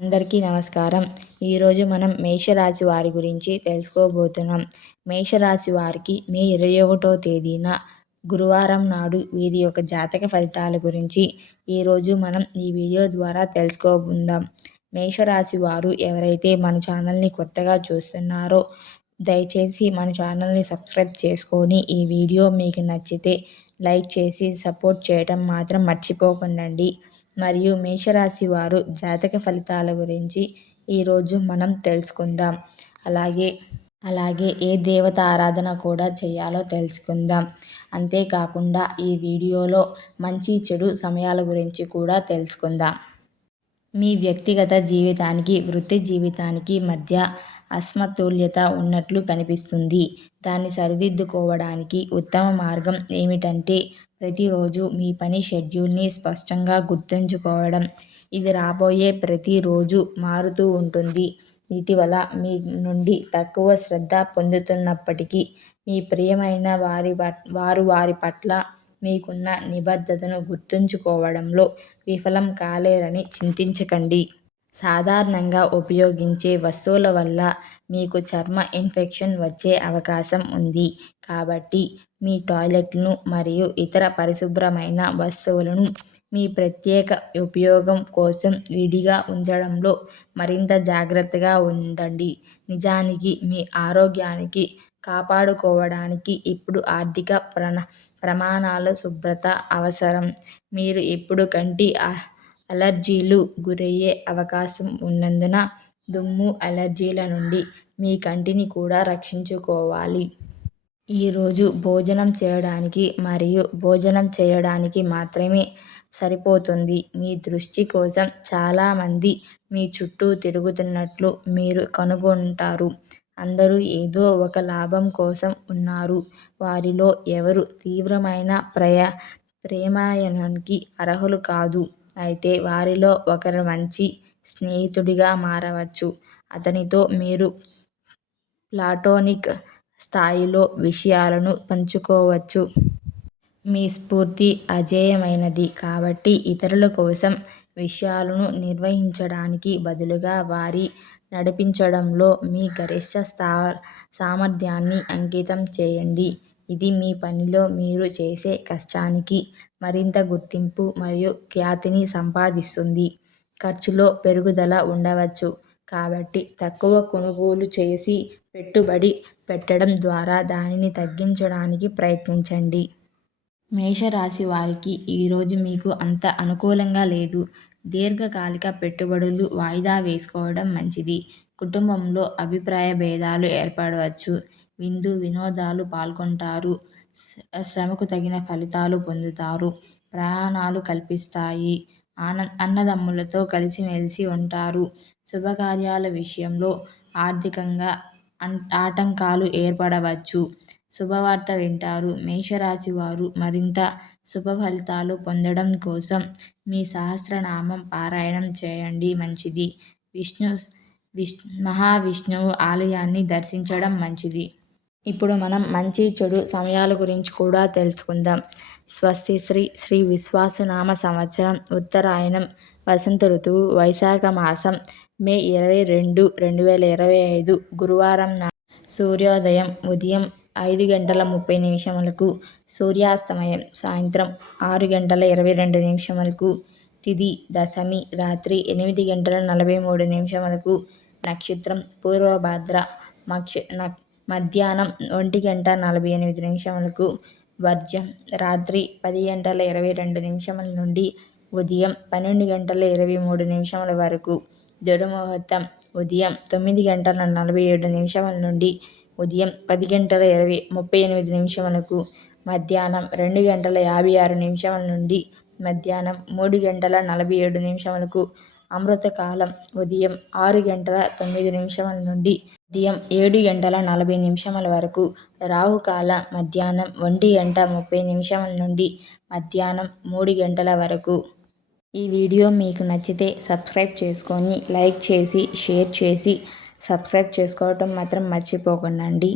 అందరికీ నమస్కారం. ఈరోజు మనం మేషరాశి వారి గురించి తెలుసుకోబోతున్నాం. మేషరాశి వారికి మే 21వ తేదీన గురువారం నాడు వీరి యొక్క జాతక ఫలితాల గురించి ఈరోజు మనం ఈ వీడియో ద్వారా తెలుసుకోబోదాం. మేషరాశి వారు ఎవరైతే మన ఛానల్ని కొత్తగా చూస్తున్నారో దయచేసి మన ఛానల్ని సబ్స్క్రైబ్ చేసుకొని ఈ వీడియో మీకు నచ్చితే లైక్ చేసి సపోర్ట్ చేయడం మాత్రం మర్చిపోకండి. మరియు మేషరాశి వారు జాతక ఫలితాల గురించి ఈరోజు మనం తెలుసుకుందాం. అలాగే ఏ దేవత ఆరాధన కూడా చేయాలో తెలుసుకుందాం. అంతేకాకుండా ఈ వీడియోలో మంచి చెడు సమయాల గురించి కూడా తెలుసుకుందాం. మీ వ్యక్తిగత జీవితానికి వృత్తి జీవితానికి మధ్య అసమతుల్యత ఉన్నట్లు కనిపిస్తుంది. దాన్ని సరిదిద్దుకోవడానికి ఉత్తమ మార్గం ఏమిటంటే ప్రతిరోజు మీ పని షెడ్యూల్ని స్పష్టంగా గుర్తుంచుకోవడం. ఇది రాబోయే ప్రతిరోజు మారుతూ ఉంటుంది. ఇటీవల మీ నుండి తక్కువ శ్రద్ధ పొందుతున్నప్పటికీ మీ ప్రియమైన వారి పట్ల మీకున్న నిబద్ధతను గుర్తుంచుకోవడంలో విఫలం కాలేరని చింతించకండి. సాధారణంగా ఉపయోగించే వస్తువుల వల్ల మీకు చర్మ ఇన్ఫెక్షన్ వచ్చే అవకాశం ఉంది. కాబట్టి మీ టాయిలెట్లను మరియు ఇతర పరిశుభ్రమైన వస్తువులను మీ ప్రత్యేక ఉపయోగం కోసం విడిగా ఉంచడంలో మరింత జాగ్రత్తగా ఉండండి. నిజానికి మీ ఆరోగ్యానికి కాపాడుకోవడానికి ఇప్పుడు ఆర్థిక ప్రమాణాల శుభ్రత అవసరం. మీరు ఇప్పుడు కంటి అలర్జీలు గురయ్యే అవకాశం ఉన్నందున దుమ్ము, అలర్జీల నుండి మీ కంటిని కూడా రక్షించుకోవాలి. ఈరోజు భోజనం చేయడానికి మరియు భోజనం చేయడానికి మాత్రమే సరిపోతుంది. మీ దృష్టి కోసం చాలామంది మీ చుట్టూ తిరుగుతున్నట్లు మీరు కనుగొంటారు. అందరూ ఏదో ఒక లాభం కోసం ఉన్నారు. వారిలో ఎవరు తీవ్రమైన ప్రేమాయణానికి అర్హులు కాదు. అయితే వారిలో ఒకరు మంచి స్నేహితుడిగా మారవచ్చు. అతనితో మీరు ప్లాటోనిక్ స్థాయిలో విషయాలను పంచుకోవచ్చు. మీ స్ఫూర్తి అజేయమైనది కాబట్టి ఇతరుల కోసం విషయాలను నిర్వహించడానికి బదులుగా వారి నడిపించడంలో మీ గరిష్ట సామర్థ్యాన్ని అంకితం చేయండి. ఇది మీ పనిలో మీరు చేసే కష్టానికి మరింత గుర్తింపు మరియు ఖ్యాతిని సంపాదిస్తుంది. ఖర్చులో పెరుగుదల ఉండవచ్చు. కాబట్టి తక్కువ కొనుగోలు చేసి పెట్టుబడి పెట్టడం ద్వారా దానిని తగ్గించడానికి ప్రయత్నించండి. మేషరాశి వారికి ఈరోజు మీకు అంత అనుకూలంగా లేదు. దీర్ఘకాలిక పెట్టుబడులు వాయిదా వేసుకోవడం మంచిది. కుటుంబంలో అభిప్రాయ భేదాలు ఏర్పడవచ్చు. విందు వినోదాలు పాల్గొంటారు. శ్రమకు తగిన ఫలితాలు పొందుతారు. ప్రయాణాలు కల్పిస్తాయి. అన్నదమ్ములతో కలిసిమెలిసి ఉంటారు. శుభకార్యాల విషయంలో ఆర్థికంగా ఆటంకాలు ఏర్పడవచ్చు. శుభవార్త వింటారు. మేషరాశి వారు మరింత శుభ ఫలితాలు పొందడం కోసం మీ సహస్రనామం పారాయణం చేయండి. మంచిది. మహావిష్ణువు ఆలయాన్ని దర్శించడం మంచిది. ఇప్పుడు మనం మంచి చెడు సమయాల గురించి కూడా తెలుసుకుందాం. స్వస్తి శ్రీ విశ్వావసునామ సంవత్సరం ఉత్తరాయణం వసంత ఋతువు వైశాఖ మాసం మే 22, 2025 గురువారం నాడు సూర్యోదయం ఉదయం 5:30 సూర్యాస్తమయం సాయంత్రం 6:22 తిథి దశమి రాత్రి 8:43 నక్షత్రం పూర్వభద్ర మధ్యాహ్నం 1:48 వర్జ్యం రాత్రి 10:22 నుండి ఉదయం 12:23 వరకు. దుర్ముహూర్తం ఉదయం 9:47 నుండి ఉదయం 10:38 మధ్యాహ్నం 2:56 నుండి మధ్యాహ్నం 3:47 అమృతకాలం ఉదయం 6:09 నుండి ఉదయం 7:40 వరకు. రాహుకాల మధ్యాహ్నం 1:30 నుండి మధ్యాహ్నం 3 వరకు. ఈ వీడియో మీకు నచ్చితే సబ్స్క్రైబ్ చేసుకొని లైక్ చేసి షేర్ చేసి సబ్స్క్రైబ్ చేసుకోవటం మాత్రం మర్చిపోకండి.